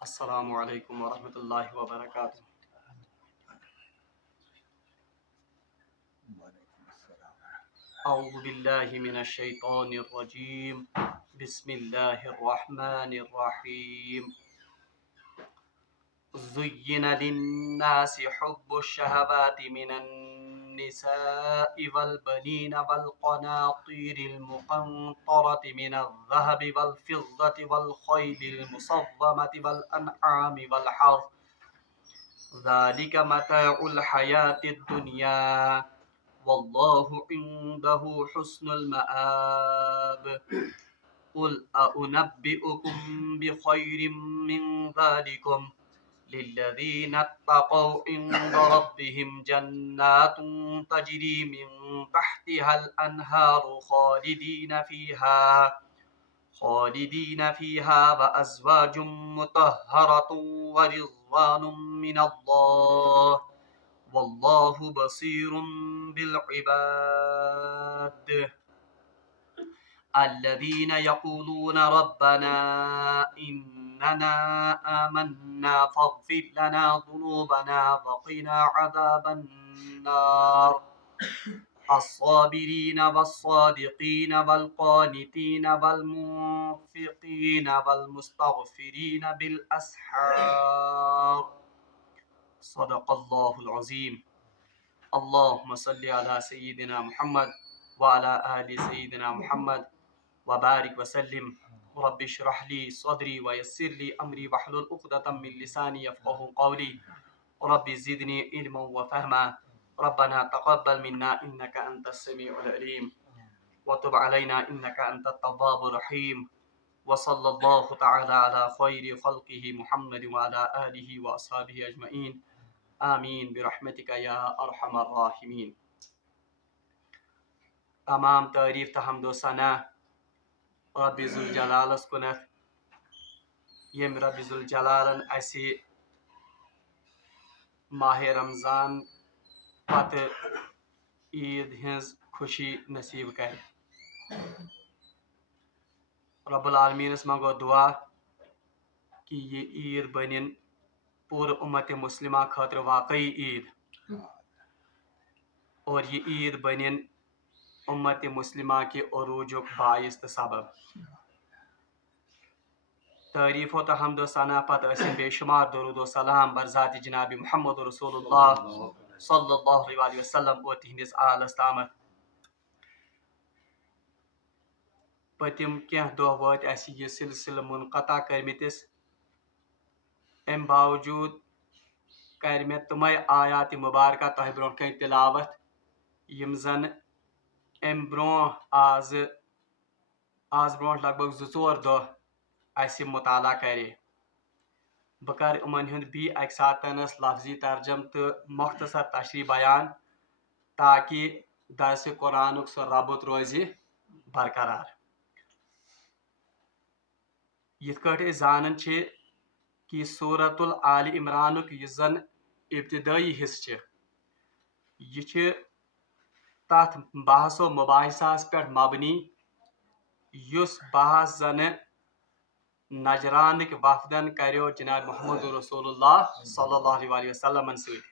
السلام علیکم ورحمۃ اللہ وبرکاتہ۔ اعوذ باللہ من الشیطان الرجیم، بسم اللہ الرحمن الرحیم۔ زین للناس حب الشہوات من النساء والبنین والقناطیر المقنطرة من الذهب والفضة والخیل المصومة والانعام والحرث ذلك متاع الحياة الدنيا والله عنده حسن المآب۔ قل أنبئكم بخير من ذلكم للذين اتقوا عند ربهم جنات تجري من تحتها الأنهار خالدين فيها وأزواج مطهرة ورضوان من الله والله بصير بالعباد۔ الذين يقولون ربنا إننا آمنا فاغفر لنا ذنوبنا وقنا عذاب النار۔ الصابرين والصادقين والقانتين والمنفقين والمستغفرين بالأسحار۔ صدق اللہ العظیم۔ اللهم صل على سيدنا محمد وعلى آل سيدنا محمد وبارك وسلم۔ رب اشرح لي صدري ويسر لي أمري واحلل عقدة من لساني يفقهوا قولي۔ رب زدني علما وفهما۔ ربنا تقبل منا إنك أنت السميع العليم وتب علينا إنك أنت التواب الرحيم۔ وصلى الله تعالى على خير خلقه محمد وعلى آله وأصحابه أجمعين آمین برحمتک یا ارحم الراحمین۔ تمام تعریف تہ حمد و ثنا رب ذوالجلالس کنتھ، یم رب ذوالجلالن اسی ماہ رمضان پتہ عید ہنز خوشی نصیب کر۔ رب العالمینس منگو دعا کہ یہ عید بنن پور امت مسلمہ خاطر واقعی عید، اور یہ عید بنن امت مسلمہ کے عروج باعث تو سبب۔ تعریف و حمد و ثنا پتہ اسن بے شمار درود و سلام برذات جناب محمد رسول اللہ صلی اللہ علیہ وسلم اور تہندس آلس تامت۔ پتم کینہ دہ وات اس یہ سلسلہ منقطع کرمتس، ام باوجود کر میں تمے آیات مبارکہ تہ برون کن تلاوت یم زن ام برون آز برون لگ بھگ 2-4 دہ اس مطالعہ کرے۔ بہ کر امن ہند بی اکہ ساتنس لفظی ترجم تو مختصر تشریح بیان تاکہ درس قرآن سہ ربط روزِ برقرار۔ یتھ کٹ زانن چھ کہ سورۃ آل عمران یہ زن ابتدائی حصہ یہ تات بحث و مباحثہ پہ مبنی یس بحث زن نجرانک وفدن کریو جناب محمد رسول اللہ صلی اللہ علیہ وسلم ست۔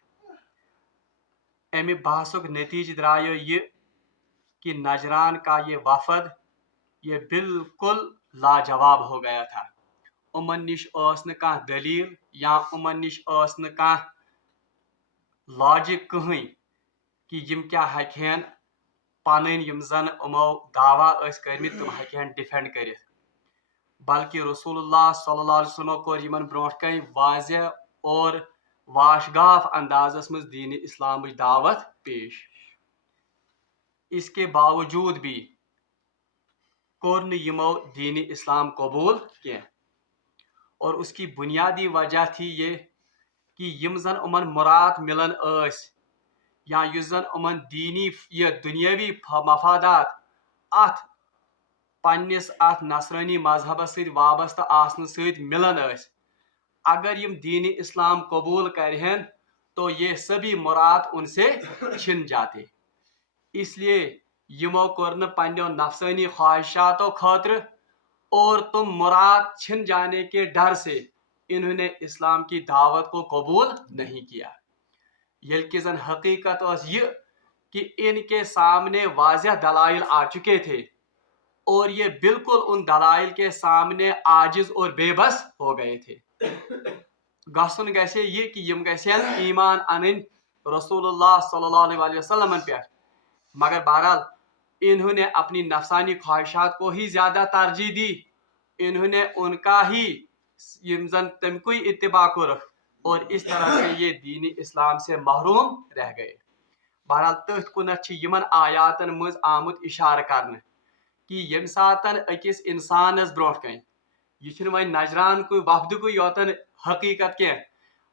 امہ بحثک نتیجہ درایو یہ کہ نجران کا یہ وفد یہ بالکل لاجواب ہو گیا تھا۔ امن نش کانٛہہ دلیل یا امن نش کانٛہہ لاجک کہین کہ یم کیا ہکہن پن یم زن امو دعویٰ کرمت تم ہکہن ڈیفینڈ کرت، بلکہ رسول اللہ صلی اللہ علیہ وسلم کور یمن برونٹ کن واضح اور واشگاف اندازس مز دین اسلام دعوت پیش۔ اس کے باوجود بھی کور یمو دین اسلام قبول کی، اور اس کی بنیادی وجہ تھی یہ کہ یم زن امن مراد ملن یا یس زن امن دینی یہ دنیاوی مفادات ات پنس ات نصرانی مذہبس ست وابستہ آسن ست ملن اگر یم دین اسلام قبول کرہن تو یہ سبھی مراد ان سے چھن جاتے۔ اس لیے یمو کور نہ پنیو نفسانی خواہشاتوں خاطر اور تم مراد چھن جانے کے ڈر سے انہوں نے اسلام کی دعوت کو قبول نہیں کیا، یلکہ زن حقیقت یہ کہ ان کے سامنے واضح دلائل آ چکے تھے اور یہ بالکل ان دلائل کے سامنے عاجز اور بے بس ہو گئے تھے۔ گھن گھے یہ کہ یم گھن ایمان ان رسول اللہ صلی اللہ علیہ وسلم پہ، مگر بہرحال انہوں نے اپنی نفسانی خواہشات کو ہی زیادہ ترجیح دی، انہوں نے ان کا ہی تم کو اتباع کر، اور اس طرح سے یہ دین اسلام سے محروم رہ گئے۔ بہرحال تتھ کنتھ یمن آیاتن مز آمت اشارہ کرنے کہ یم ساتن اکس انسانس برونٹ کن یہ وی نجران کو وفد کو یوتن حقیقت کی،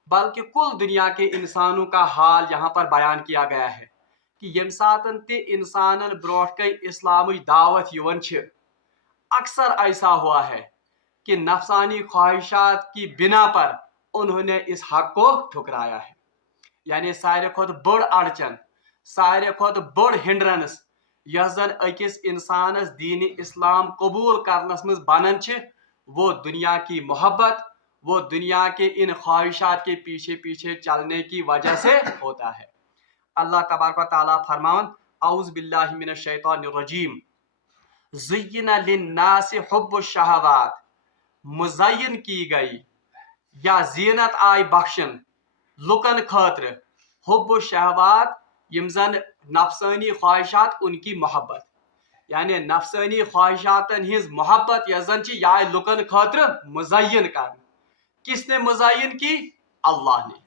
بلکہ کل دنیا کے انسانوں کا حال یہاں پر بیان کیا گیا ہے کہ یم ساتن تے انسانن برونٹ کن اسلام دعوت یون چھ، اکثر ایسا ہوا ہے کہ نفسانی خواہشات کی بنا پر انہوں نے اس حق کو ٹھکرایا ہے۔ یعنی سارے کھت بڑ اڑچن، سارے کھت بڑ ہنڈرنس یس زن اکس انسانس دین اسلام قبول کرنس مز بنان چھ، وہ دنیا کی محبت، وہ دنیا کے ان خواہشات کے پیچھے پیچھے چلنے کی وجہ سے ہوتا ہے۔ اللہ تبارک و تعالیٰ فرماون اعوذ باللہ من الشیطان الرجیم زین للناس حب الشہوات، مزین کی گئی یا زینت آئی بخشن لکن خاطر حب الشہوات یم زن نفسانی خواہشات ان کی محبت، یعنی نفسانی خواہشاتن ہز محبت یس زن چھ یہ آئی لکن خاطر مزین کر۔ کس نے مزین کی؟ اللہ نے،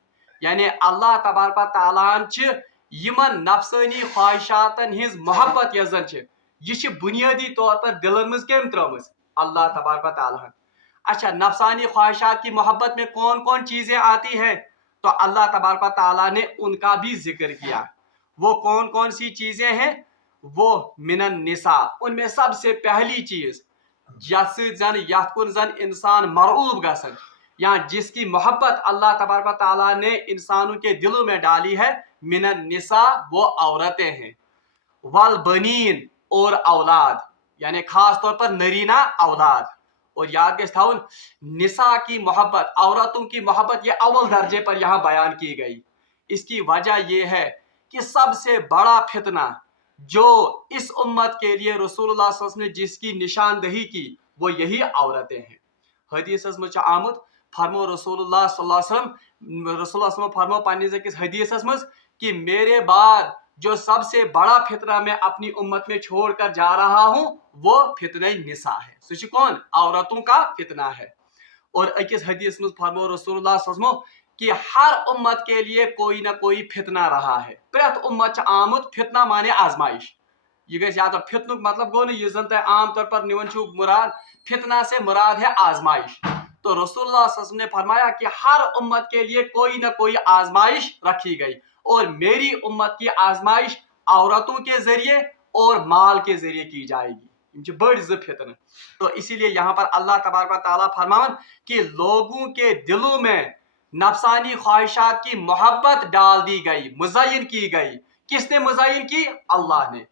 یعنی اللہ تبارک و تعالیٰ چھ یمن نفسانی خواہشاتن ہز محبت یس زن چھ یہ بنیادی طور پر دلن مز کم ترمز اللہ تبارک و تعالیٰ۔ اچھا، نفسانی خواہشات کی محبت میں کون کون چیزیں آتی ہیں؟ تو اللہ تبارک و تعالیٰ نے ان کا بھی ذکر کیا۔ وہ کون کون سی چیزیں ہیں؟ وہ من النساء، ان میں سب سے پہلی چیز جس زن یت کن زن انسان مرعوب گسن یا جس کی محبت اللہ تبارک و تعالیٰ نے انسانوں کے دلوں میں ڈالی ہے، من النساء وہ عورتیں ہیں، والبنین اور اولاد، یعنی خاص طور پر نرینہ اولاد۔ اور یاد گژھِ تھاؤن نساء کی محبت، عورتوں کی محبت یہ اول درجے پر یہاں بیان کی گئی۔ اس کی وجہ یہ ہے کہ سب سے بڑا فتنہ جو اس امت کے لیے رسول اللہ صلی اللہ علیہ وسلم نے جس کی نشاندہی کی وہ یہی عورتیں ہیں۔ حدیث مجھ آمد فرمو رسول اللہ صلی اللہ علیہ وسلم، رسول اللہ صلی اللہ علیہ وسلم فرمو پنس أکس حدیث مجھ کہ میرے بعد جو سب سے بڑا فتنہ میں اپنی امت میں چھوڑ کر جا رہا ہوں وہ فتنہ نساء ہے۔ سوچ کون؟ عورتوں کا فتنہ ہے۔ اور أکس حدیث مجھ فرمو رسول اللہ صلی اللہ علیہ وسلم کہ ہر امت کے لیے کوئی نہ کوئی فتنہ رہا ہے، پریت امت آمد، فتنہ مانے آزمائش۔ یہ گژھِ یاد، فتنک مطلب گو نا یہ زن تہ عام طور پر نون چھو مراد، فتنہ سے مراد ہے آزمائش۔ تو رسول اللہ صلی اللہ علیہ وسلم نے فرمایا کہ ہر امت کے لیے کوئی نہ کوئی آزمائش رکھی گئی، اور میری امت کی آزمائش عورتوں کے ذریعے اور مال کے ذریعے کی جائے گی، بڑی فتنہ۔ تو اسی لیے یہاں پر اللہ تبارک و تعالیٰ فرماون کہ لوگوں کے دلوں میں نفسانی خواہشات کی محبت ڈال دی گئی، مزین کی گئی۔ کس نے مزین کی؟ اللہ نے۔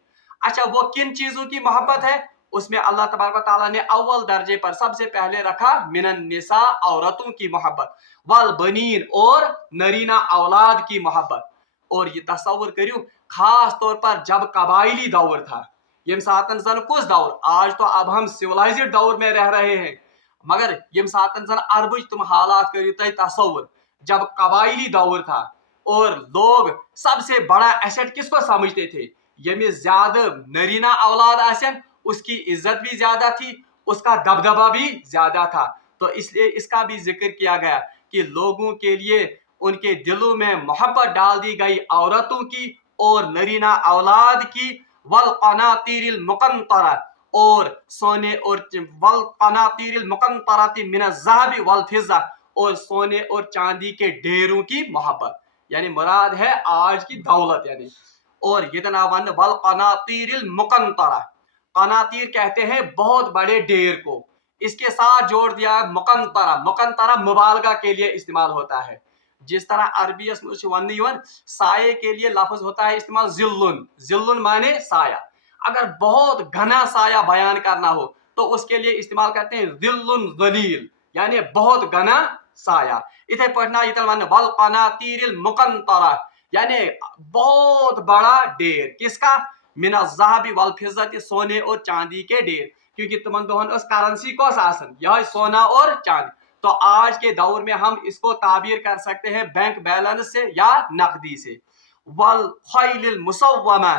اچھا، وہ کن چیزوں کی محبت ہے؟ اس میں اللہ تبارک و تعالیٰ نے اول درجے پر سب سے پہلے رکھا من النساء، عورتوں کی محبت، والبنین اور نرینہ اولاد کی محبت۔ اور یہ تصور کریو خاص طور پر جب قبائلی دور تھا، یم ساتن زن کس دور؟ آج تو اب ہم سیولائزڈ دور میں رہ رہے ہیں، مگر یم ساتن زن عربج تم حالات کریو تے تصور جب قبائلی دور تھا اور لوگ سب سے بڑا ایسٹ کس کو سمجھتے تھے؟ یمی زیادہ نرینہ اولاد آسن اس کی عزت بھی زیادہ تھی، اس کا دبدبہ بھی زیادہ تھا۔ تو اس لیے اس کا بھی ذکر کیا گیا کہ لوگوں کے لیے ان کے دلوں میں محبت ڈال دی گئی عورتوں کی اور نرینہ اولاد کی، والقناطیر المقنطرہ اور سونے اور والقناطیر المقنطرہ من الذهب والفضہ اور سونے اور چاندی کے ڈھیروں کی محبت، یعنی مراد ہے آج کی دولت یعنی۔ اور یہ ون والقناطیر المقنطرہ، قناطیر کہتے ہیں بہت بڑے ڈھیر کو، اس کے ساتھ جوڑ دیا مقنطرہ، مقنطرہ مبالغہ کے لیے استعمال ہوتا ہے۔ جس طرح عربی ون سائے کے لیے لفظ ہوتا ہے استعمال ذلن، ذلن مانے سایہ۔ اگر بہت گھنا سایہ بیان کرنا ہو تو اس کے لیے استعمال کرتے ہیں ذلن ذلیل، یعنی بہت گھنا साया इथे पढ़ना इतन वन वल कनातीरिल मुकंतरा यानी बहुत बड़ा ढेर किसका मिना ज़हाबी वल फिज़्ज़ती सोने और चांदी के ढेर क्योंकि तुमन दोहन उस करेंसी कोस आसन यह सोना और चांदी। तो आज के दौर में हम इसको ताबीर कर सकते हैं बैंक बैलेंस से या नकदी से। वल खैलिल मुसव्वमा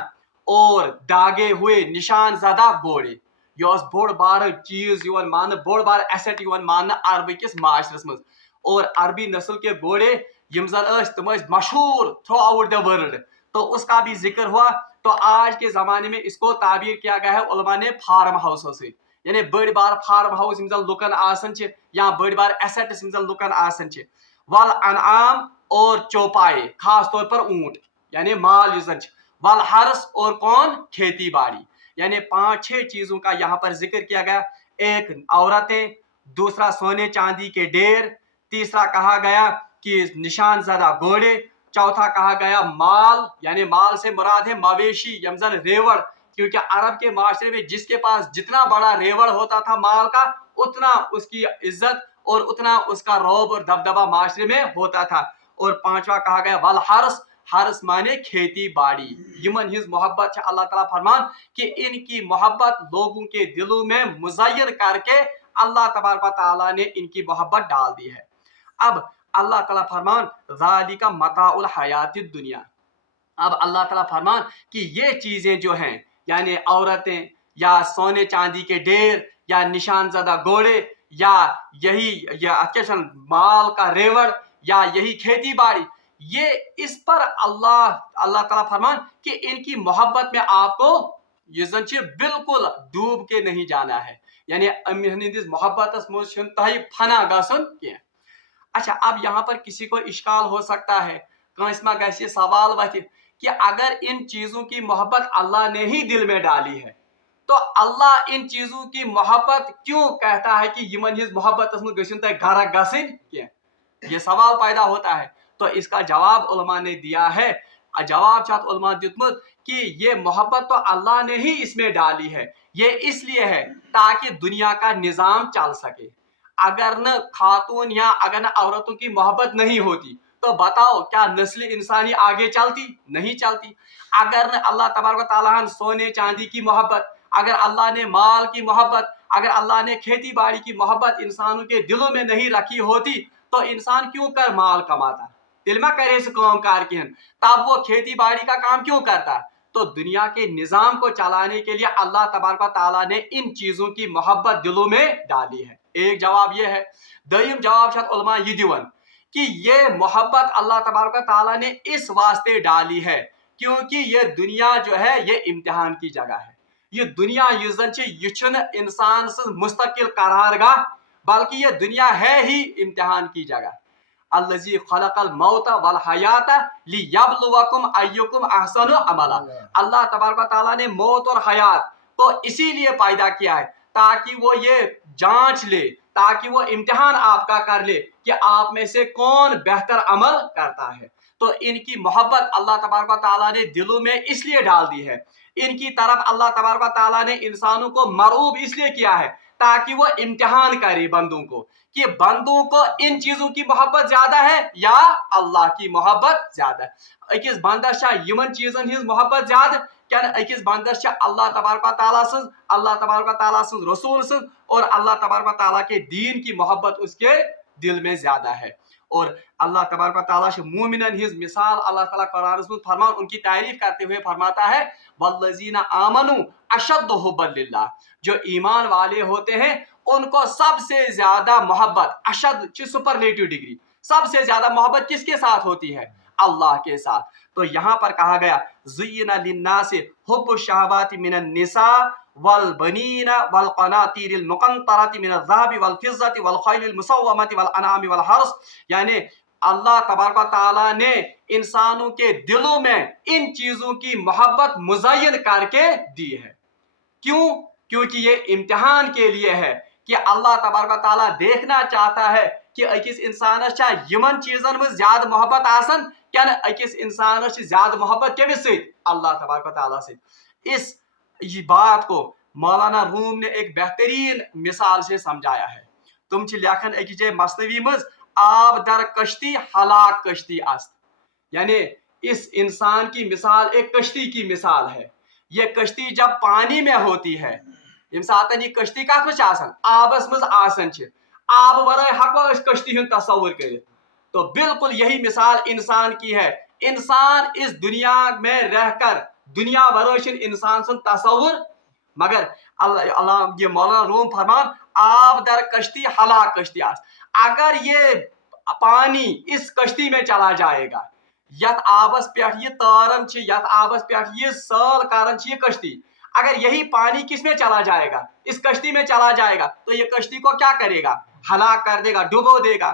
और दागे हुए निशान ज़दा घोड़े यह बोड़ बार चीज यवन मान बोड़ बार एसेट यवन मान अरब किस माशरस मज और अरबी नस्ल के घोड़े यम जन तम मशहूर थ्रू आउट द वर्ल्ड तो उसका भी जिक्र हुआ। तो आज के ज़माने में इसको ताबीर किया गया है उलमा ने फार्म हाउसों से यानी बड़ बार फार्म हाउस यम जन लुकन आसन छ या बड़ बार एसेट्स यम जन लुकन आसन छ। वल अनआम और चौपाए खास तौर पर ऊंट यानी माल युजन छ। वल हर्स और कौन खेती बाड़ी यानी 5-6 चीजों का यहाँ पर जिक्र किया गया। एक औरतें, दूसरा सोने चांदी के ढेर, तीसरा कहा गया कि निशान ज़दा घोड़े, चौथा कहा गया माल यानी माल से मुराद है मवेशी यमजन रेवड़ क्योंकि अरब के माशरे में जिसके पास जितना बड़ा रेवड़ होता था माल का उतना उसकी इज्जत और उतना उसका रौब और दबदबा माशरे में होता था। और पांचवा कहा गया वल हर्स, हर्स माने खेती बाड़ी यमन हिज मोहब्बत है। अल्लाह ताला फरमान कि इनकी मोहब्बत लोगों के दिलों में मुज़य्यन करके अल्लाह तबारक व तआला ने इनकी मोहब्बत डाल दी है। अब अल्लाह ताला फरमान ज़ालिका मताउल हयातिद दुनिया। अब अल्लाह ताला फरमान कि ये चीजें जो हैं यानी औरतें या सोने चांदी के ढेर या निशान ज़दा घोड़े या यही माल का रेवड़ या यही खेती बाड़ी ये इस पर अल्लाह ताला फरमान कि इनकी मोहब्बत में आपको ये बिल्कुल डूब के नहीं जाना है यानी मोहब्बत फना गसन क्या। अच्छा अब यहाँ पर किसी को इश्काल हो सकता है कंसमा गैसे सवाल वह कि अगर इन चीजों की मोहब्बत अल्लाह ने ही दिल में डाली है तो अल्लाह इन चीजों की मोहब्बत क्यों कहता है कि यमन हिज मोहब्बत घर गसिन क्या, ये सवाल पैदा होता है। तो इसका जवाब उलमा ने दिया है, जवाब चाहत उलमा दितमुत कि ये मोहब्बत तो अल्लाह ने ही इसमें डाली है, ये इसलिए है ताकि दुनिया का निज़ाम चल सके। अगर न खातून या अगर न औरतों की मोहब्बत नहीं होती तो बताओ क्या नस्ल इंसानी आगे चलती? नहीं चलती। अगर न अल्लाह तबारक व तआला ने सोने चांदी की मोहब्बत, अगर अल्लाह ने माल की मोहब्बत, अगर अल्लाह ने खेती बाड़ी की मोहब्बत इंसानों के दिलों में नहीं रखी होती तो इंसान क्यों कर माल कमाता, दिलमा करे से काम कार की तब वो खेती बाड़ी का काम क्यों करता। तो दुनिया के निज़ाम को चलाने के लिए अल्लाह तबारक व तआला ने इन चीज़ों की मोहब्बत दिलों में डाली है। एक जवाब ये है। दईम जवाब शायद उलमा ये दिवन कि ये मोहब्बत अल्लाह तबारक व तआला ने इस वास्ते डाली है क्योंकि ये दुनिया जो है ये इम्तिहान की जगह है। ये दुनिया ये इंसान से मुस्तकिल करारगाह बल्कि ये दुनिया है ही इम्तिहान की जगह। अल्लज़ी खलक़ल मौत वल हयात लियब्लुवकुम अय्युकुम अहसनु अमला। अल्लाह तबारक व तआला ने मौत और हयात को इसीलिए पैदा किया है ताकि वो ये जांच ले, ताकि वो इम्तिहान आपका कर ले कि आप में से कौन बेहतर अमल करता है। तो इनकी मोहब्बत अल्लाह तबारक व तआला ने दिलों में इसलिए डाल दी है, इनकी तरफ अल्लाह तबारक व तआला ने इंसानों को मरऊब इसलिए किया है ताकि वो इम्तिहान करे बंदों को कि बंदों को इन चीजों की मोहब्बत ज्यादा है या अल्लाह की मोहब्बत ज्यादा है। अकिस बंदस यमन चीजन हिज मोहब्बत ज्यादा क्या अकिस बंदस अल्लाह तबारक व तआला सज, अल्लाह तबारक व तआला सज रसूल सज और अल्लाह तबारक व तआला के दीन की मोहब्बत उसके दिल में ज्यादा है। और अल्लाह तबारक व तआला से मोमिनन हिज मिसाल अल्लाह ताला कुरान में फरमान उनकी तारीफ करते हुए फरमाता है वल्लज़ीना आमनू अशद्दु हुब्बन लिल्लाह, जो ईमान वाले होते हैं उनको सबसे ज्यादा मोहब्बत अशद सुपरलेटिव डिग्री सबसे ज्यादा मोहब्बत किसके साथ होती है? अल्लाह के साथ। तो यहाँ पर कहा गया ज़ुय्यिना लिन्नासि हुब्बुश शहवाति मिनन निसा वल बनीना वल क़नातीरिल मुक़ंतरति मिनज़ ज़हबि वल फ़िज़्ज़ति वल ख़ैलिल मुसव्वमति वल अनआमि वल हर्स। यानी अल्लाह तबारक व तआला ने इंसानों के दिलों में इन चीजों की मोहब्बत मुज़य्यन करके दी है। क्यों? क्योंकि ये इम्तिहान के लिए है कि अल्लाह तबारक व तआला देखना चाहता है कि अकिस इंसानस यमन चीजन में ज्यादा मोहब्बत आसन क्या अकिस इंसानस ज्यादा मोहब्बत केमिस से? अल्लाह तबारक व तआला से। इस बात को मौलाना रूम ने एक बेहतरीन मिसाल से समझाया है। तुम लेखन अकिस मसनवी मज आब दर कश्ती हलाक कश्ती अस्त, यानी इस इंसान की मिसाल एक कश्ती की मिसाल है। ये कश्ती जब पानी में होती है, यम सातन ये कश्ती कत मज आसन, आबस मज आसन छ, आब वराय हकवा इस कश्ती हुंद तसव्वुर करित। तो बिल्कुल यही मिसाल इंसान की है। इंसान इस दुनिया में रहकर दुनिया वरोशन इंसान सुन तसव्वुर, मगर अल्लाह ये मौलाना रूम फरमान आब दर कश्ती हलाक कश्ती आस, अगर ये पानी इस कश्ती में चला जाएगा, यथ आबस पे ये तारन यथ आबस पे ये साल कारण ये कश्ती, अगर यही पानी किस में चला जाएगा, इस कश्ती में चला जाएगा, तो ये कश्ती को क्या करेगा, हलाक कर देगा, डुबो देगा।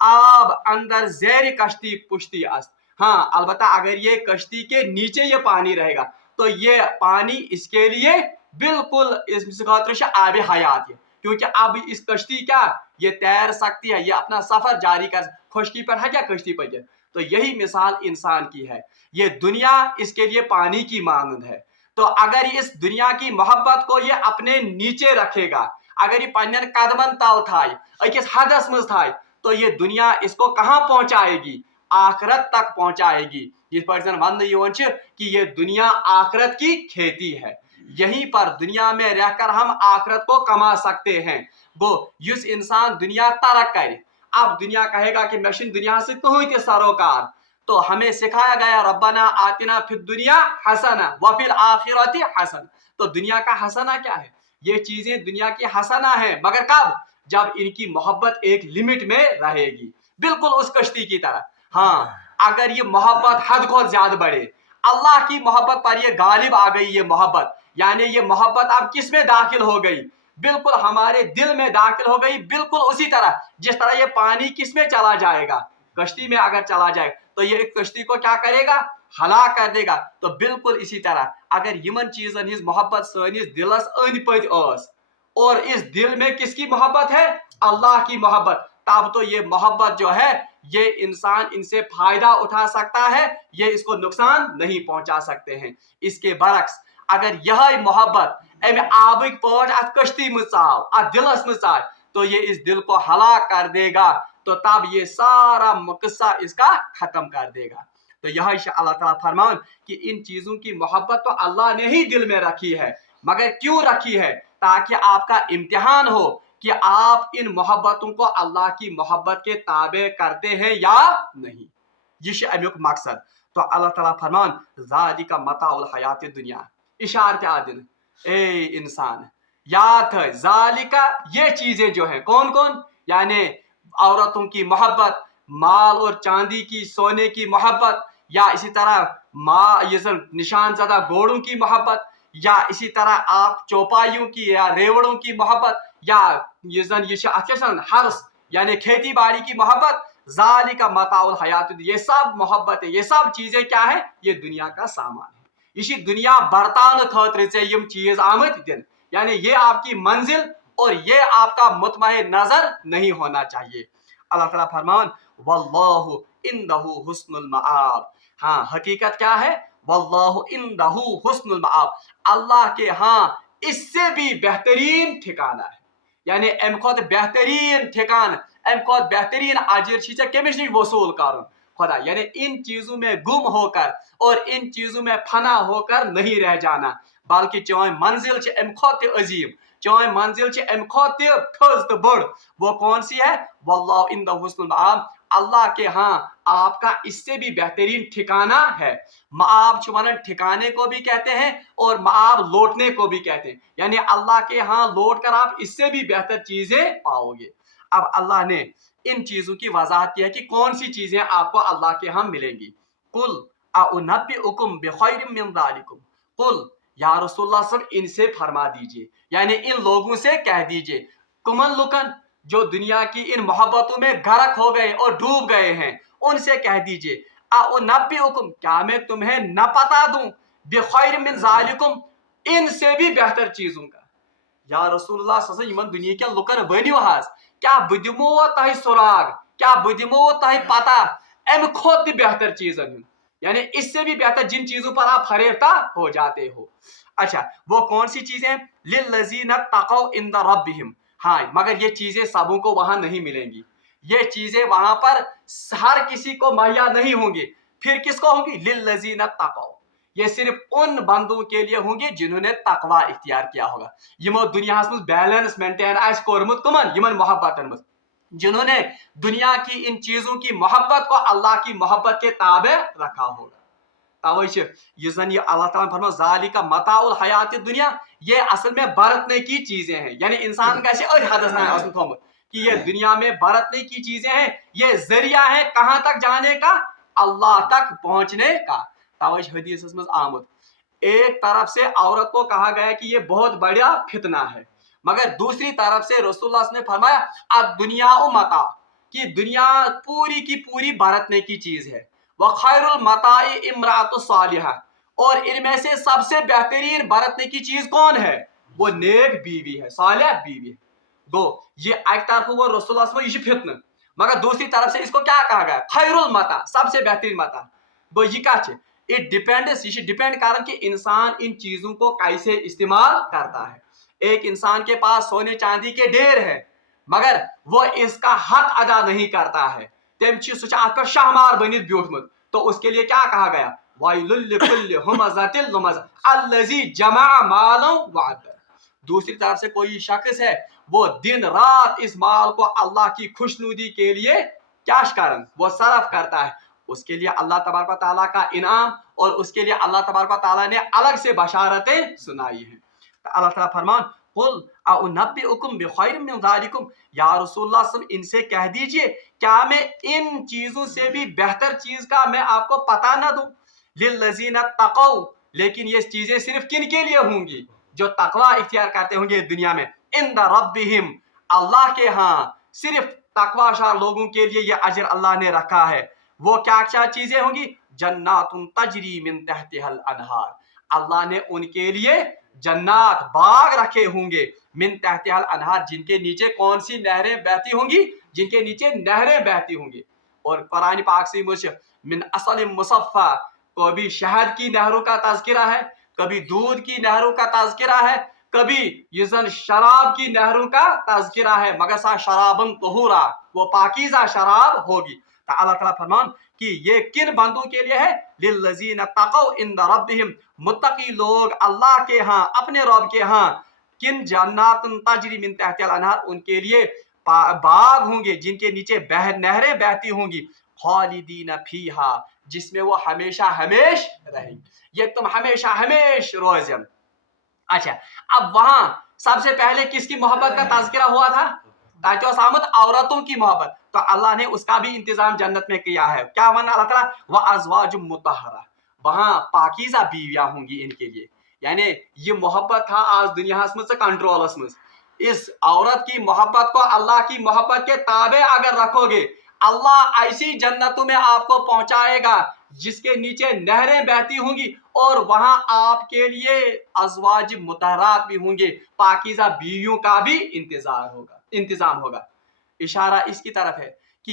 आब अंदर जैर कश्ती पुश्ती अस्त, हाँ अलबत्ता अगर ये कश्ती के नीचे ये पानी रहेगा तो ये पानी इसके लिए बिल्कुल इस आब हयात है, क्योंकि अब इस कश्ती क्या ये तैर सकती है, ये अपना सफर जारी कर, खुशकी पर है क्या कश्ती पर। तो यही मिसाल इंसान की है, ये दुनिया इसके लिए पानी की मानंद है। तो अगर इस दुनिया की मोहब्बत को ये अपने नीचे रखेगा, अगर ये पन्न कदमन तल थाय, अकिस हदस मज थाय, तो ये दुनिया इसको कहाँ पहुंचाएगी, आखरत तक पहुंचाएगी। जिस पर वन कि ये दुनिया आखरत की खेती है, यहीं पर दुनिया में रहकर हम आखरत को कमा सकते हैं। गो युस इंसान दुनिया तरक करे, अब दुनिया कहेगा कि मैं दुनिया से कहूँ सरोकार, तो हमें सिखाया गया रब्बना आतिना फिद दुनिया हसना वफिल आखिरती हसन। तो दुनिया का हसना क्या है, ये चीजें दुनिया की हसना है, मगर कब, जब इनकी मोहब्बत एक लिमिट में रहेगी, बिल्कुल उस कश्ती की तरह। हाँ अगर ये मोहब्बत हद को ज्यादा बढ़े, अल्लाह की मोहब्बत पर ये गालिब आ गई, ये मोहब्बत यानी ये मोहब्बत अब किस में दाखिल हो गई, बिल्कुल हमारे दिल में दाखिल हो गई, बिल्कुल उसी तरह जिस तरह ये पानी किस में चला जाएगा, कश्ती में अगर चला जाए तो ये कश्ती को क्या करेगा, हलाक कर देगा। तो बिल्कुल इसी तरह अगर यमन चीजन हिज मोहब्बत सनिस दिलस अंद पत और इस दिल में किसकी मोहब्बत है, अल्लाह की मोहब्बत, तब तो ये मोहब्बत जो है ये इंसान इनसे फायदा उठा सकता है, ये इसको नुकसान नहीं पहुंचा सकते हैं। इसके बरक्स अगर यह मोहब्बत अमे आबिक पट अत कश्ती में चाव, अत दिलस में चाव, तो ये इस दिल को हलाक कर देगा, तो तब ये सारा किस्सा इसका खत्म कर देगा। तो यह अल्लाह ताला फरमान कि इन चीजों की मोहब्बत तो अल्लाह ने ही दिल में रखी है, मगर क्यों रखी है, ताकि आपका इम्तिहान हो कि आप इन मोहब्बतों को अल्लाह की मोहब्बत के ताबे करते हैं या नहीं, ये अमुक मकसद। तो अल्लाह ताला फरमान ज़ालिका मताउल हयात दुनिया, इशारत आदिल, ए इंसान याद है ज़ालिका ये चीजें जो है कौन कौन, यानी औरतों की मोहब्बत, माल और चांदी की सोने की मोहब्बत, या इसी तरह ये निशान ज़दा घोड़ों की मोहब्बत, या इसी तरह आप चौपाइयों की या रेवड़ों की मोहब्बत, या ये हर्स यानी खेती बाड़ी की मोहब्बत, ज़ालिका मताउल हयात, ये सब मोहब्बत है, ये सब चीजें क्या है, ये दुनिया का सामान है, इसी दुनिया बरतान खतर से यम चीज आमद दिन, यानी ये आपकी मंजिल और ये आपका मुतमए नजर नहीं होना चाहिए। अल्लाह ताला फरमान वल्लाहु इंदहु हुस्नुल मआब, हाँ हकीकत क्या है, वल्लाहु इंदहु हुस्नुल मआब, अल्लाह के हाँ इससे भी बेहतरीन ठिकाना है, यानी अम खुद बेहतरीन ठिकान, अम खुद बेहतरीन अजर कमिश नश वसूल कर खुदा, यानी इन चीजों में गुम होकर और इन चीजों में फना होकर नहीं रह जाना, बल्कि चौन मंजिल अम खुद अजीम, चौन मंजिल अम खुद थज तो बड़, वो कौन सी है, वल्लाहु इंदहु हुस्नुल मआब, अल्लाह के हाँ आपका इससे भी बेहतरीन ठिकाना है। माब वन ठिकाने को भी कहते हैं और माब लौटने को भी कहते हैं, यानी अल्लाह के यहाँ लौट कर आप इससे भी बेहतर चीजें पाओगे। अब अल्लाह ने इन चीजों की वजाहत की है कि कौन सी चीजें आपको अल्लाह के यहाँ मिलेंगी। कुल अउनब्बिउकुम बिखैरिम मिन ज़ालिकुम, कुल या रसूलुल्लाह सब इनसे फरमा दीजिए, यानी इन लोगों से कह दीजिए, कुमन लुकन जो दुनिया की इन मोहब्बतों में गर्क हो गए और डूब गए हैं, उनसे कह दीजिए अउनब्बिउकुम, क्या मैं तुम्हें न पता दूं, बिखैरिम मिन ज़ालिकुम, इनसे भी बेहतर चीजों का। या रसूलुल्लाह सल्लल्लाहु अलैहि वसल्लम दुनिया के लुकन वनियो हाज, क्या बह दिमो तह सुराग, क्या बह दिमो तह पता अम खुद बेहतर चीजन, यानी इससे भी बेहतर जिन चीजों पर आप फरेफ्ता हो जाते हो। अच्छा वो कौन सी चीजें, लिल्लज़ीना तक़ौ इंद रब्बिहिम, हाँ मगर ये चीजें सबों को वहां नहीं मिलेंगी, یہ چیزیں وہاں پر ہر کسی کو مہیا نہیں ہوں گی. پھر کس کو ہوں گی؟ للذین اتقوا. یہ صرف ان بندوں کے لیے ہوں گی جنہوں نے تقوی اختیار کیا ہوگا. یمو دنیا مز بیلنس مینٹین آس کورمت کمن یمن محبتن مز جنہوں نے دنیا کی ان چیزوں کی محبت کو اللہ کی محبت کے تابع رکھا ہوگا. توے یہ زن یہ اللہ تعالیٰ فرما ذالک متاع الحیات دنیا، یہ اصل میں برتنے کی چیزیں ہیں. یعنی انسان کا ایسے حدث نہ آسن تھومت کہ یہ دنیا میں برتنے کی چیزیں ہیں، یہ ذریعہ ہے کہاں تک جانے کا؟ اللہ تک پہنچنے کا. توے حدیث مز آمد ایک طرف سے عورت کو کہا گیا کہ یہ بہت بڑا فتنہ ہے، مگر دوسری طرف سے رسول اللہ نے فرمایا الدنیا متاع، کہ دنیا پوری کی پوری برتنے کی چیز ہے. وخیر المتاع امرأۃ صالحہ، اور ان میں سے سب سے بہترین برتنے کی چیز کون ہے؟ وہ نیک بیوی ہے، صالح بیوی ہے. گو یہ ایک طرف وہ رسول اللہ یہ فتنہ، مگر دوسری طرف سے اس کو کیا کہا گیا؟ خیر المتاع، سب سے بہترین متاع. گو یہ کیا ہے؟ اٹ ڈیپینڈس، یہ ڈیپینڈ کرن کہ انسان ان چیزوں کو کیسے استعمال کرتا ہے. ایک انسان کے پاس سونے چاندی کے ڈھیر ہے مگر وہ اس کا حق ادا نہیں کرتا ہے، تم سہ ات پہ شہمار بنت بیوٹمت، تو اس کے لیے کیا کہا گیا؟ وَيْلٌ لِكُلِّ هُمَزَةٍ لُمَزَةٍ الَّذِي جَمَعَ مَالًا وَعَدَّدَهُ. دوسری طرف سے کوئی شخص ہے وہ دن رات اس مال کو اللہ کی خوشنودی کے لیے کیا کرن وہ صرف کرتا ہے، اس کے لیے اللہ تبارک و تعالیٰ کا انعام اور اس کے لیے اللہ تبارک و تعالیٰ نے الگ سے بشارتیں سنائی ہیں. اللہ تعالیٰ فرمان قل اعنبئکم بخیر من ذالکم، یا رسول اللہ صلی اللہ علیہ وسلم ان سے کہہ دیجئے کیا میں ان چیزوں سے بھی بہتر چیز کا میں آپ کو پتہ نہ دوں؟ للذین اتقوا، لیکن یہ چیزیں صرف کن کے لیے ہوں گی؟ جو تقوی اختیار کرتے ہوں گے دنیا میں. عند ربہم، اللہ کے ہاں صرف تقوی شار لوگوں کے لیے یہ اجر اللہ نے رکھا ہے. وہ کیا کیا چیزیں ہوں گی؟ جنات تجری من تحتها الانہار، اللہ نے ان کے لیے جنات باغ رکھے ہوں گے من تحتها الانہار، جن کے نیچے کون سی نہریں بہتی ہوں گی؟ جن کے نیچے نہریں بہتی ہوں گی. اور قرآن پاک سے من اصل مصفا، کبھی شہد کی نہروں کا تذکرہ ہے، کبھی دودھ کی نہروں کا تذکرہ ہے، کبھی یہ زن شراب کی نہروں کا تذکرہ ہے، مگر سا شرابن طہورا، وہ پاکیزہ شراب ہوگی. تو اللہ تعالیٰ فرمان کہ یہ کن بندوں کے لیے ہے؟ للذین تقوا عند ربہم، متقی لوگ اللہ کے ہاں اپنے رب کے ہاں کن جنات تجری من تحت الانہار، ان کے لیے باغ ہوں گے جن کے نیچے نہریں بہتی ہوں گی. خالدین فیہا، جس میں وہ ہمیشہ ہمیش رہیں گے. یہ تم ہمیشہ ہمیش روزن. اچھا اب وہاں سب سے پہلے کس کی محبت کا تذکرہ ہوا تھا؟ تاکہ اس آمد عورتوں کی محبت، تو اللہ نے اس کا بھی انتظام جنت میں کیا ہے. کیا مانا اللہ تعالیٰ؟ وَأَزْوَاجٌ مُطَهَّرَةٌ، وہاں پاکیزہ بیویاں ہوں گی ان کے لیے. یعنی یہ محبت تھا آج دنیا میں سے کنٹرولس میں، اس عورت کی محبت کو اللہ کی محبت کے تابع اگر رکھو گے، اللہ ایسی جنتوں میں آپ کو پہنچائے گا جس کے نیچے نہریں بہتی ہوں گی، اور وہاں آپ کے لیے ازواج مطہرات بھی ہوں گے، پاکیزہ بیویوں کا بھی انتظام ہوگا. اشارہ اس کی طرف ہے کہ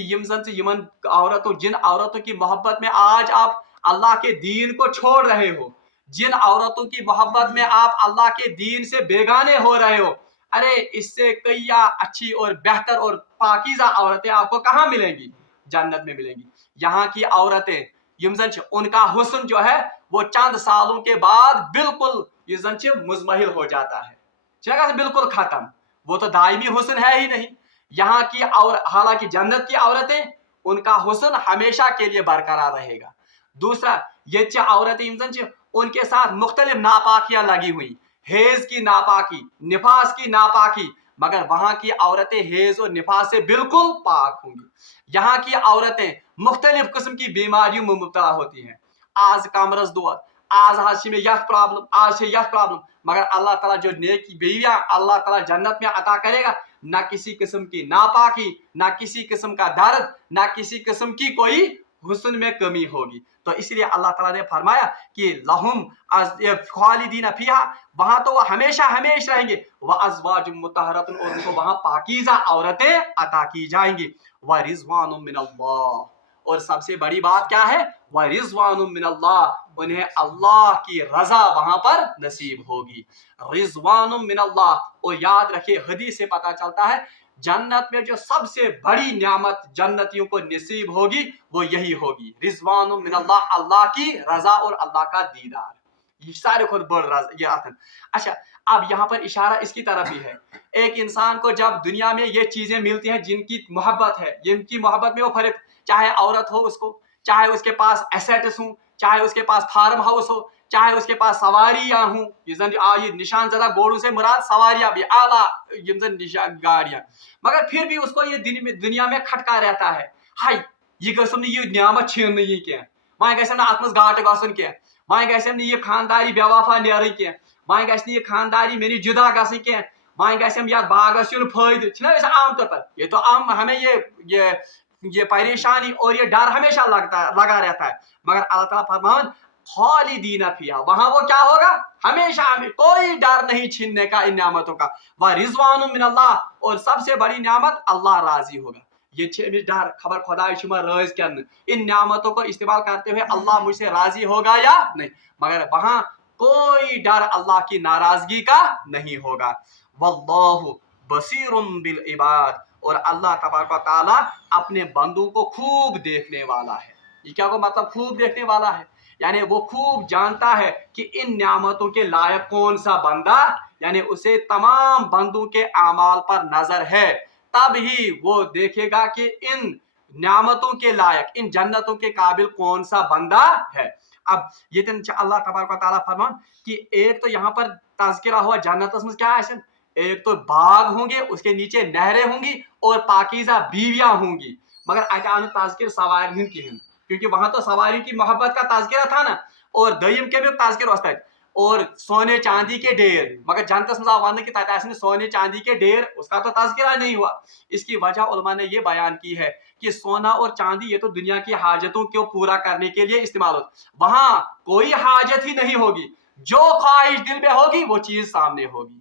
یمن عورتوں، جن عورتوں کی محبت میں آج آپ اللہ کے دین کو چھوڑ رہے ہو، جن عورتوں کی محبت میں آپ اللہ کے دین سے بیگانے ہو رہے ہو، ارے اس سے کئی اچھی اور بہتر اور پاکیزہ عورتیں آپ کو کہاں ملیں گی؟ جنت میں ملیں گی. یہاں کی عورتیں ان کا حسن جو ہے وہ چند سالوں کے بعد بالکل مزمحل ہو جاتا ہے، بالکل ختم. وہ تو دائمی حسن ہے ہی نہیں. یہاں کی حالانکہ جنت کی عورتیں ان کا حسن ہمیشہ کے لیے برقرار رہے گا. دوسرا یہ عورتیں ان کے ساتھ مختلف ناپاکیاں لگی ہوئی، حیض کی ناپاکی، نفاس کی ناپاکی، مگر وہاں کی عورتیں حیض اور نفاس سے بالکل پاک ہوں گی. یہاں کی عورتیں مختلف قسم کی بیماریوں میں مبتلا ہوتی ہیں. آج کمرس دود، آج میں یہ پرابلم، آج سے یہ پرابلم، مگر اللہ تعالیٰ جو نیکی بیویاں اللہ تعالیٰ جنت میں عطا کرے گا، نہ کسی قسم کی ناپاکی، نہ کسی قسم کا درد، نہ کسی قسم کی کوئی حسن میں کمی ہوگی. تو اس لیے اللہ تعالیٰ نے فرمایا کہ لہم خالدین فیہا، وہاں تو وہ ہمیشہ ہمیش رہیں گے. وازواج مطہرۃ، اور ان کو وہاں پاکیزہ عورتیں عطا کی جائیں گی. ورضوان من اللہ، اور سب سے بڑی بات کیا ہے؟ ورضوان من اللہ، انہیں اللہ کی رضا وہاں پر نصیب ہوگی. رضوان من اللہ. اور یاد رکھیے حدیث سے پتہ چلتا ہے जन्नत में जो सबसे बड़ी नियामत जन्नतियों को नसीब होगी वो यही होगी, रिजवान मिनल्लाह, अल्लाह की रजा और अल्लाह का दीदार। ये सारे खुद बड़ ये आतन। अच्छा, अब यहाँ पर इशारा इसकी तरफ ही है, एक इंसान को जब दुनिया में ये चीजें मिलती हैं जिनकी मोहब्बत है, जिनकी मोहब्बत में वो फर्क, चाहे औरत हो उसको, चाहे उसके पास एसेट्स हो, चाहे उसके पास फार्म हाउस हो, चाहे उसके पास सवारियां हूं, ये निशान ज़दा गोड़ों से मुराद सवारियां भी आला गाड़ियां, मगर फिर भी उसको ये दुनिया में खटका रहता है, हाय ये गसम ये नियामत छीन ये क्या, वह गसम ना अत घाट गसन क्या, वह गसम ये खानदारी बेवफा नेर क्या, वह गस ये खानदारी मेरी जुदा गसन क्या, वह गसम या बागस युन फायदे आम तौर पर, ये तो आम हमें ये परेशानी और ये डर हमेशा लगा रहता है, मगर अल्लाह ताला फरमान खालिदीना फिहा, वहां वो क्या होगा, हमेशा हमें कोई डर नहीं छीनने का इन नियामतों का, वह रिजवान मिनल्लाह, और सबसे बड़ी नियामत अल्लाह राजी होगा। ये डर खबर खुदा राज क्या, इन नियामतों को इस्तेमाल करते हुए अल्लाह मुझसे राजी होगा या नहीं, मगर वहां कोई डर अल्लाह की नाराजगी का नहीं होगा। वल्लाहु बसीरुम बिल इबाद, और अल्लाह तबारक व तआला अपने बंदों को खूब देखने वाला है। ये क्या को मतलब खूब देखने वाला है, यानी वो खूब जानता है कि इन नियामतों के लायक कौन सा बंदा, यानी उसे तमाम बंदों के आमाल पर नजर है, तब ही वो देखेगा कि इन नियामतों के लायक, इन जन्नतों के काबिल कौन सा बंदा है। अब ये तो अल्लाह तबारक व तआला फरमान कि एक तो यहाँ पर तज़किरा हुआ जन्नत में क्या है, एक तो बाग होंगे, उसके नीचे नहरें होंगी और पाकीज़ा बीवियां होंगी, मगर अचानक तज़किर सवारी की है, क्योंकि वहां तो सवारी की मोहब्बत का तज़किरा था ना, और दयम के भी तज़किर होता है, और सोने चांदी के ढेर, मगर जन्नत में की तादाद में सोने चांदी के ढेर उसका तो तज़किरा नहीं हुआ। इसकी वजह उलमा ने ये बयान की है कि सोना और चांदी ये तो दुनिया की हाजतों को पूरा करने के लिए इस्तेमाल होता, वहां कोई हाजत ही नहीं होगी, जो ख्वाहिश दिल में होगी वो चीज सामने होगी,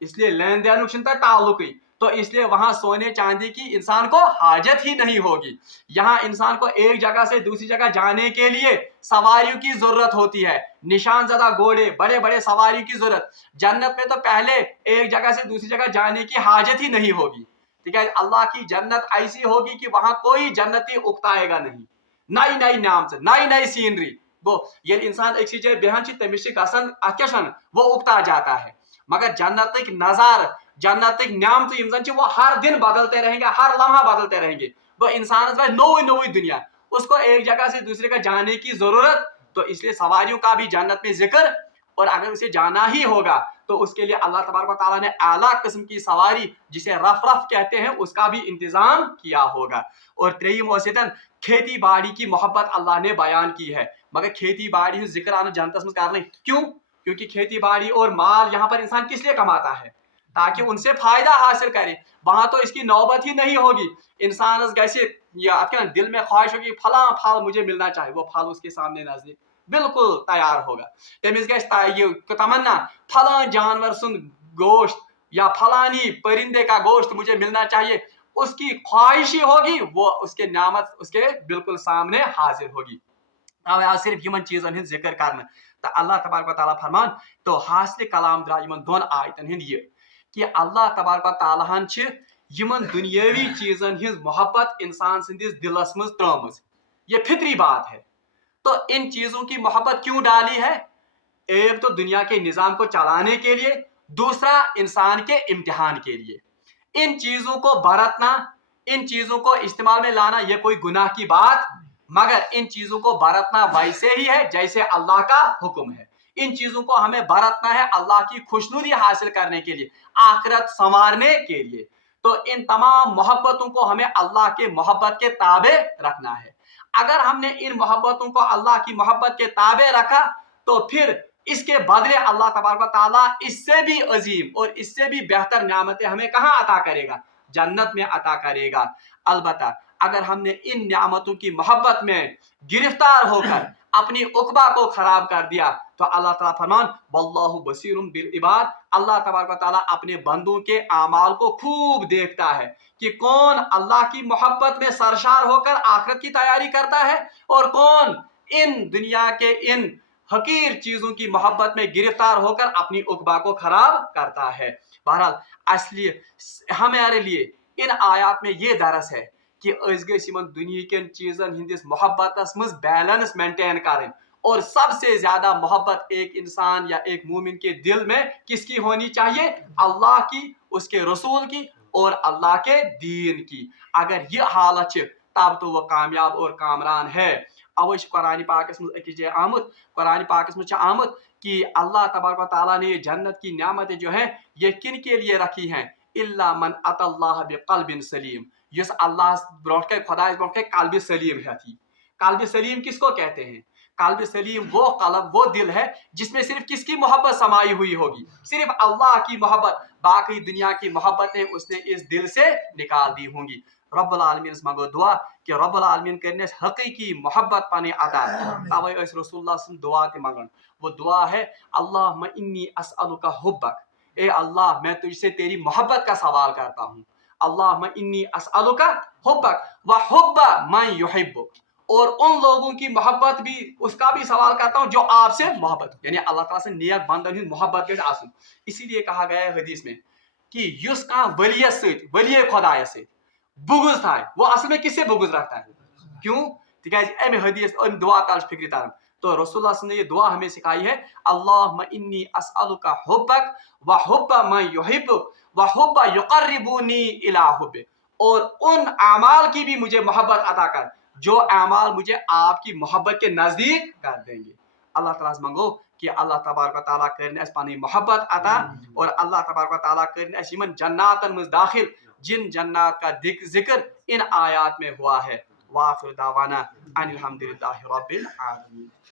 इसलिए लेन देन ताल्लुक ही, तो इसलिए वहां सोने चांदी की इंसान को हाजत ही नहीं होगी। यहाँ इंसान को एक जगह से दूसरी जगह जाने के लिए सवारियों की जरूरत होती है, निशान ज़दा घोड़े, बड़े बड़े सवारियों की जरूरत। जन्नत में तो पहले एक जगह से दूसरी जगह जाने की हाजत ही नहीं होगी, ठीक है। अल्लाह की जन्नत ऐसी होगी कि वहां कोई जन्नती उकताएगा नहीं, नई नई नाम से नई नई सीनरी, वो ये इंसान एक चीज बेहन तमिश गसन अकेशन वो उकता जाता है, मगर जन्नतिक नज़ार, जन्नतिक नियामत वो हर दिन बदलते रहेंगे, हर लम्हा बदलते रहेंगे, वो इंसान नई नई दुनिया, उसको एक जगह से दूसरे का जाने की जरूरत, तो इसलिए सवारियों का भी जन्नत में जिक्र, और अगर उसे जाना ही होगा तो उसके लिए अल्लाह तबारक व तआला ने आला किस्म की सवारी जिसे रफ रफ कहते हैं उसका भी इंतजाम किया होगा। और त्रीम वसीतन खेती बाड़ी की मोहब्बत अल्लाह ने बयान की है, मगर खेती बाड़ी जिक्र आना जन्नत में कर, क्यों, क्योंकि खेती बाड़ी और माल यहाँ पर इंसान किस लिए कमाता है, ताकि उनसे फायदा हासिल करे, वहां तो इसकी नौबत ही नहीं होगी। इंसान कैसे दिल में ख्वाहिश होगी फला फल मुझे मिलना चाहिए, वो फल उसके सामने नजदीक बिल्कुल तैयार होगा, तमिस ये तमन्ना फला जानवर सुन गोश्त या फलानी परिंदे का गोश्त मुझे मिलना चाहिए, उसकी ख्वाहिश ही होगी, वो उसके नामत उसके बिल्कुल सामने हाजिर होगी। सिर्फ यमन चीजन हिंद जिक्र करना, तो अल्लाह तबारक व तआला फरमान, तो हासिल कलाम द्रा यमन दोन आयतन हिंद ये कि अल्लाह तबारक व तआला यमन दुनियावी चीजन हिंद मोहब्बत इंसान सिंदिस दिलस मज त्रमज, ये फितरी बात है। तो इन चीजों की मोहब्बत क्यों डाली है, एक तो दुनिया के निजाम को चलाने के लिए, दूसरा इंसान के इम्तिहान के लिए। इन चीजों को बरतना, इन चीजों को इस्तेमाल में लाना यह कोई गुनाह की बात, मगर इन चीजों को बरतना वैसे ही है जैसे अल्लाह का हुक्म है। इन चीजों को हमें बरतना है अल्लाह की खुशनुदी हासिल करने के लिए, आखिरत संवारने के लिए। तो इन तमाम मोहब्बतों को हमें अल्लाह के मोहब्बत के ताबे रखना है। अगर हमने इन मोहब्बतों को अल्लाह की मोहब्बत के ताबे रखा तो फिर इसके बदले अल्लाह तबारक व तआला इससे भी अजीम और इससे भी बेहतर नियामतें हमें कहाँ अता करेगा, जन्नत में अता करेगा। अलबत्ता अगर हमने इन नियामतों की मोहब्बत में गिरफ्तार होकर अपनी उकबा को खराब कर दिया तो अल्लाह ताला फरमान वल्लाहु बसीरुम बिल इबाद, अल्लाह तबारक व तआला अपने बंदों के आमाल को खूब देखता है कि कौन अल्लाह की मोहब्बत में सरशार होकर आखिरत की तैयारी करता है और कौन इन दुनिया के इन हकीर चीजों की मोहब्बत में गिरफ्तार होकर अपनी उकबा को खराब करता है। बहरहाल असली हमारे लिए ان آیات میں یہ درس ہے کہ اس گژھِ یمن دنیا کن چیزن ہندس محبتس مز بیلنس مینٹین کریں اور سب سے زیادہ محبت ایک انسان یا ایک مومن کے دل میں کس کی ہونی چاہیے؟ اللہ کی، اس کے رسول کی اور اللہ کے دین کی. اگر یہ حالت ہے تب تو وہ کامیاب اور کامران ہے. اوے قرآن پاکس مز اکس جائے آمت، قرآن پاکس مز آمت کہ اللہ تبارک و تعالیٰ نے جنت کی نعمتیں جو ہیں یہ کن کے لیے رکھی ہیں؟ الا من اتى اللہ بقلب سلیم. یس اللہ برونٹ کے خدا برونٹ کے قلب سلیم ہے تھی. قلب سلیم کس کو کہتے ہیں؟ قلب سلیم وہ قلب، وہ دل ہے جس میں صرف کس کی محبت سمائی ہوئی ہوگی؟ صرف اللہ کی محبت. باقی دنیا کی محبتیں اس نے اس دل سے نکال دی ہوں گی. رب العالمین منگو دعا کہ رب العالمین کرنے حقیقی محبت پانے عطا. توے اس رسول اللہ صلی اللہ علیہ وسلم دعا تے منگن. وہ دعا ہے اللہم انی اسألک حبک. اے اللہ میں تجھ سے تیری محبت کا سوال کرتا ہوں. اللہم انی اسألک حبک وحب من یحبک. اور ان لوگوں کی محبت بھی، اس کا بھی سوال کرتا ہوں جو آپ سے محبت، یعنی اللہ تعالیٰ سے نیک بندن ہند محبت گژھِ آسن. اسی لیے کہا گیا ہے حدیث میں کہ یس کان ولیس ست، ولی خدایس ست بغض تھائے وہ اصل میں کس سے بغض رکھتا ہے؟ کیوں؟ تکیاز ام حدیث ام دعا تل فکر تران. تو رسول اللہ صلی اللہ علیہ وسلم نے یہ دعا ہمیں سکھائی ہے اللہم انی اسألک حبک وحب من یحبک وحب یقربونی الی حبک. اور ان اعمال کی بھی مجھے محبت عطا کر جو اعمال مجھے آپ کی محبت کے نزدیک کر دیں گے. اللہ تعالیٰ سے منگو کہ اللہ تبارک و تعالیٰ کرن اس پانی محبت عطا اور اللہ تبارک و تعالیٰ کرن اس یمن جناتن مز داخل جن جنات کا ذکر ان آیات میں ہوا ہے. وآخر دعوانا ان الحمدللہ رب العالمین.